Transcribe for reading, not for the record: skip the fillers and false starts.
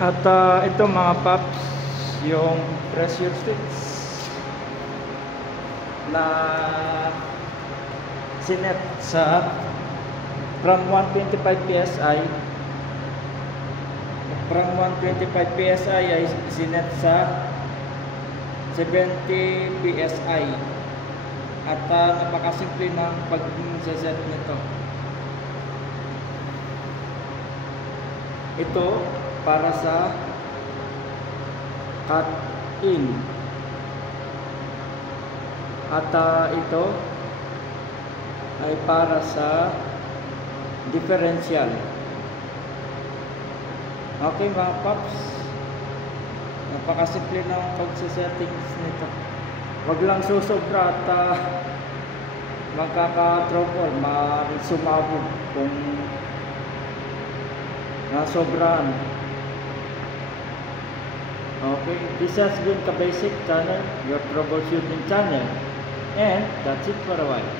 At ito mga paps, yung pressure switch na sinet sa from 125 PSI ay sinet sa 70 PSI at napakasimple ng pag-set nito. Ito para sa cut in at ito ay para sa differential. Okay mga paps, napakasimple ng pagsisettings nito. Wag lang susobra at magkaka-trouble, sumabog kung nasobrahan. Okay, this has been Ka-Basic channel, your troubleshooting channel, and that's it for a while.